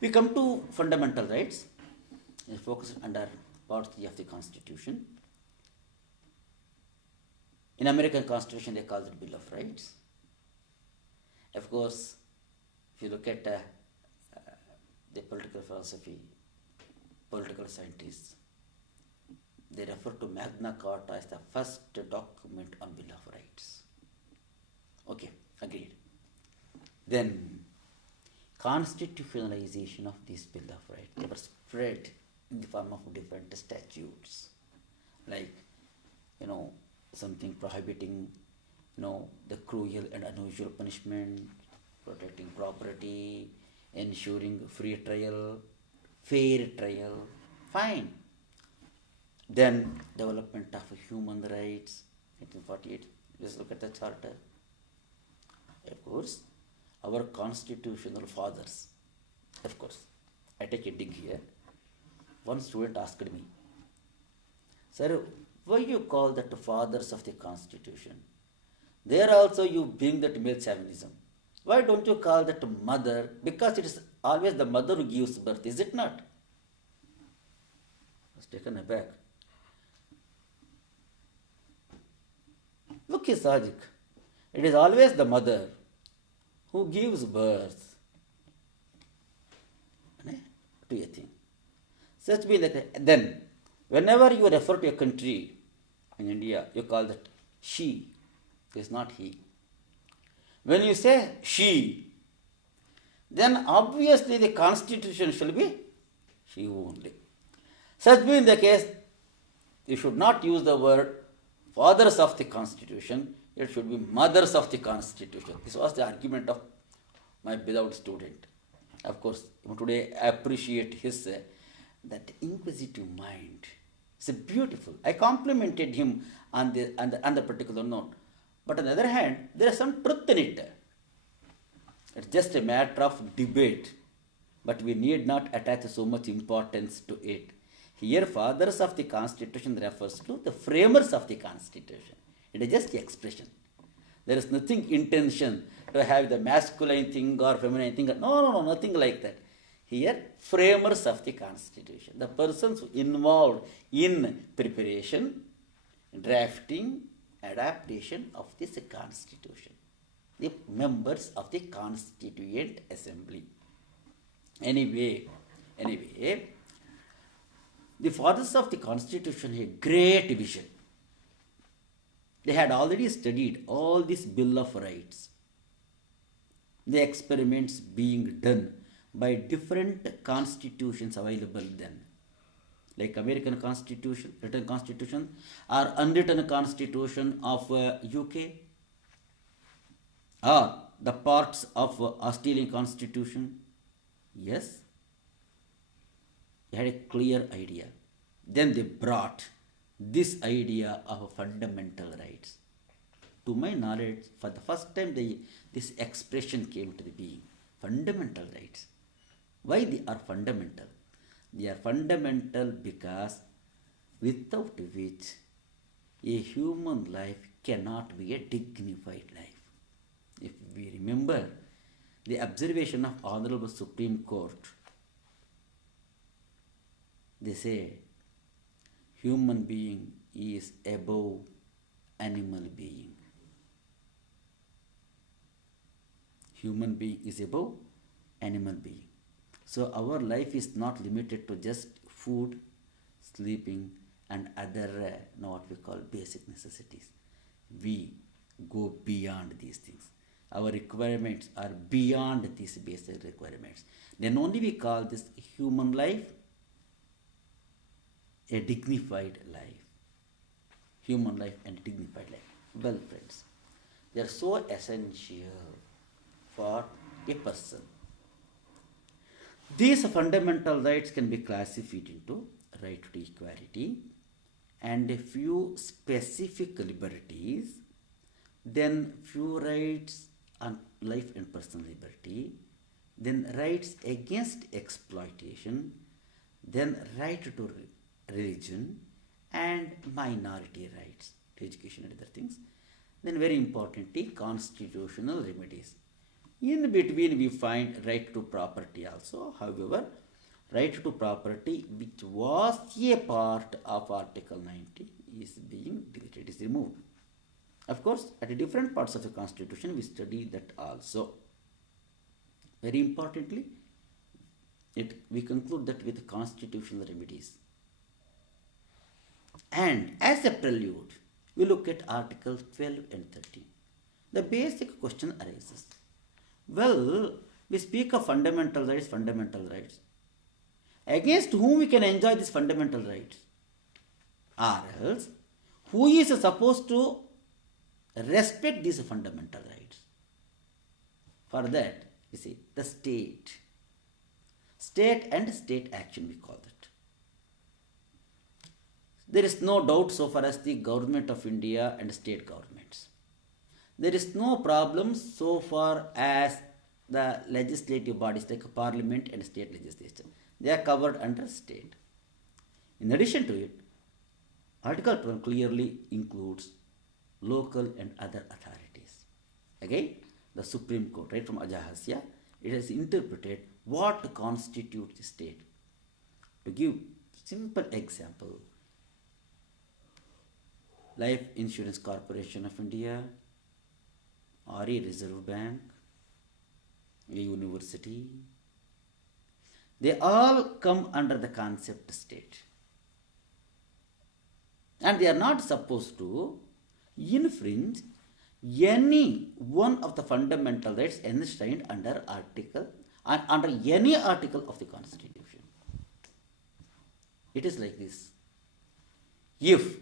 We come to fundamental rights, focused under Part 3 of the Constitution. In American Constitution, they call it Bill of Rights. Of course, if you look at the political philosophy, political scientists, they refer to Magna Carta as the first document on Bill of Rights. Okay, agreed. Then, constitutionalization of this Bill of Rights, they were spread in the form of different statutes, like, something prohibiting, the cruel and unusual punishment, protecting property, ensuring free trial, fair trial, fine. Then development of human rights, 1948. Just look at the charter. Of course, our constitutional fathers. Of course, I take a dig here. One student asked me, "Sir, why you call that fathers of the Constitution? There also you bring that male chauvinism. Why don't you call that mother? Because it is always the mother who gives birth, is it not?" I was taken aback. Look, Sajik, it is always the mother who gives birth to a thing. Such being that, then, whenever you refer to a country in India, you call that she, it is not he. When you say she, then obviously the constitution shall be she only. Such being the case, you should not use the word fathers of the constitution, it should be mothers of the constitution. This was the argument of my beloved student. Of course, today I appreciate his that inquisitive mind. It's beautiful. I complimented him on the particular note. But on the other hand, there is some truth in it. It's just a matter of debate. But we need not attach so much importance to it. Here, fathers of the Constitution refers to the framers of the Constitution. It is just the expression. There is nothing intention to have the masculine thing or feminine thing. No, nothing like that. Here, framers of the Constitution, the persons involved in preparation, drafting, adaptation of this Constitution, the members of the Constituent Assembly. Anyway, the fathers of the Constitution had a great vision. They had already studied all this Bill of Rights, the experiments being done by different constitutions available then, like American Constitution, written Constitution, or unwritten Constitution of UK, or the parts of Australian Constitution. Yes, they had a clear idea. Then they brought this idea of fundamental rights. To my knowledge, for the first time, this expression came to the being, fundamental rights. Why they are fundamental? They are fundamental because without which a human life cannot be a dignified life. If we remember the observation of Honorable Supreme Court, they say human being is above animal being. Human being is above animal being. So our life is not limited to just food, sleeping, and other what we call basic necessities. We go beyond these things. Our requirements are beyond these basic requirements. Then only we call this human life a dignified life. Human life and dignified life. Well, friends, they are so essential for a person. These fundamental rights can be classified into right to equality and a few specific liberties, then few rights on life and personal liberty, then rights against exploitation, then right to religion and minority rights to education and other things. Then very importantly, constitutional remedies. In between, we find right to property also. However, right to property, which was a part of Article 90, is being deleted, is removed. Of course, at different parts of the Constitution, we study that also. Very importantly, we conclude that with constitutional remedies. And as a prelude, we look at Articles 12 and 13. The basic question arises. Well, we speak of fundamental rights, fundamental rights. Against whom we can enjoy these fundamental rights? Or else, who is supposed to respect these fundamental rights? For that, we see the state. State and state action, we call it. There is no doubt so far as the government of India and state governments. There is no problem so far as the legislative bodies like parliament and state legislature. They are covered under state. In addition to it, Article 12 clearly includes local and other authorities. Again, the Supreme Court, right from Ajahasya, it has interpreted what constitutes the state. To give simple example, Life Insurance Corporation of India, or a Reserve Bank, a university, they all come under the concept state. And they are not supposed to infringe any one of the fundamental rights enshrined under any article of the Constitution. It is like this. If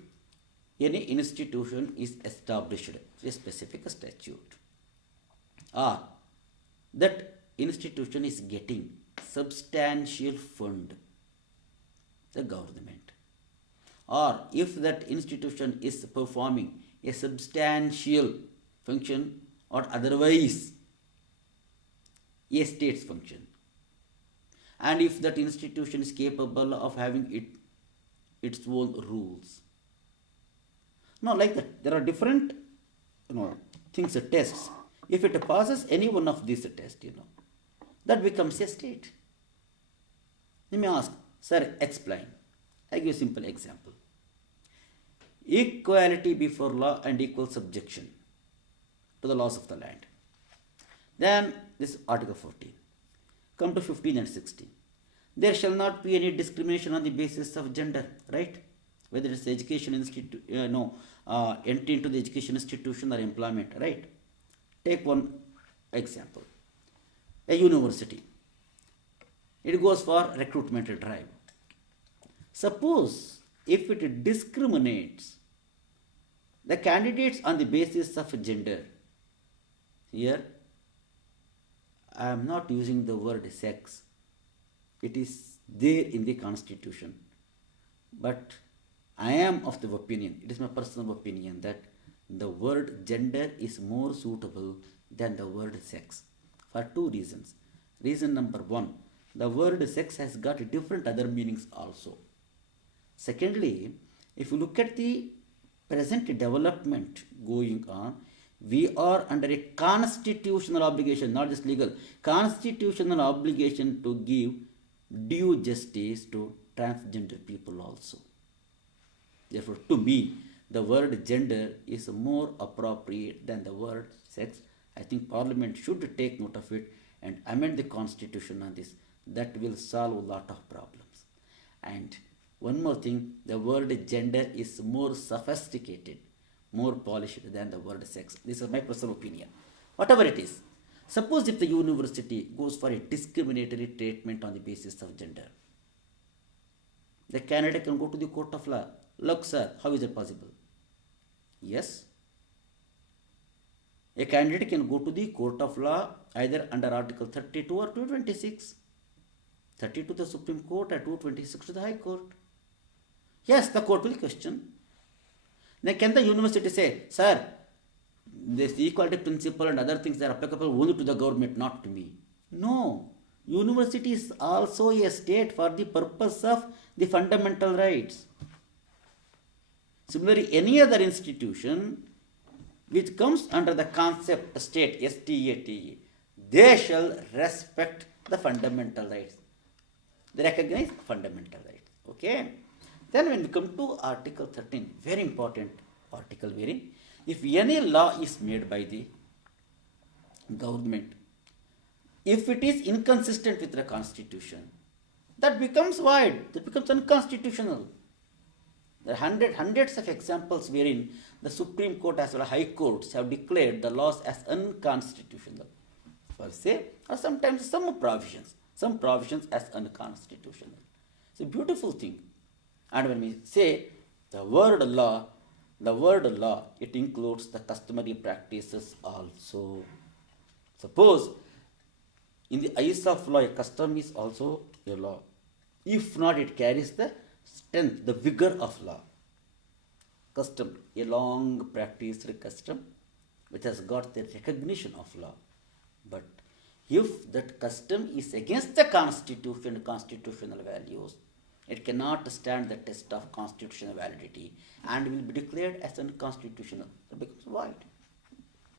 any institution is established, a specific statute, or that institution is getting substantial fund, the government, or if that institution is performing a substantial function or otherwise a state's function, and if that institution is capable of having its own rules. Now, like that, there are different things, tests. If it passes any one of these tests, that becomes a state. You may ask, sir, explain. I give a simple example. Equality before law and equal subjection to the laws of the land. Then this Article 14. Come to 15 and 16. There shall not be any discrimination on the basis of gender, right? Whether it's education institute, entry into the education institution or employment, right? Take one example. A university. It goes for recruitment drive. Suppose if it discriminates the candidates on the basis of gender, here I am not using the word sex. It is there in the Constitution. But I am of the opinion, it is my personal opinion, that the word gender is more suitable than the word sex for two reasons. Reason number one, the word sex has got different other meanings also. Secondly, if you look at the present development going on, we are under a constitutional obligation, not just legal, constitutional obligation to give due justice to transgender people also. Therefore, to me, the word gender is more appropriate than the word sex. I think Parliament should take note of it and amend the Constitution on this. That will solve a lot of problems. And one more thing, the word gender is more sophisticated, more polished than the word sex. This is my personal opinion. Whatever it is, suppose if the university goes for a discriminatory treatment on the basis of gender, the candidate can go to the court of law. Look, sir, how is it possible? Yes. A candidate can go to the court of law either under Article 32 or 226. 30 to the Supreme Court or 226 to the High Court. Yes, the court will question. Then can the university say, sir, this equality principle and other things are applicable only to the government, not to me? No. University is also a state for the purpose of the fundamental rights. Similarly, any other institution which comes under the concept state, S-T-A-T-E, they shall respect the fundamental rights. They recognize fundamental rights. Okay. Then when we come to Article 13, very important article wherein if any law is made by the government, if it is inconsistent with the constitution, that becomes void, that becomes unconstitutional. There are hundreds of examples wherein the Supreme Court as well as High Courts have declared the laws as unconstitutional per se, or sometimes some provisions as unconstitutional. It's a beautiful thing. And when we say the word law, it includes the customary practices also. Suppose in the eyes of law, a custom is also a law. If not, it carries the strength, the vigor of law. Custom, a long practiced custom which has got the recognition of law. But if that custom is against the constitution, constitutional values, it cannot stand the test of constitutional validity and will be declared as unconstitutional. It becomes void.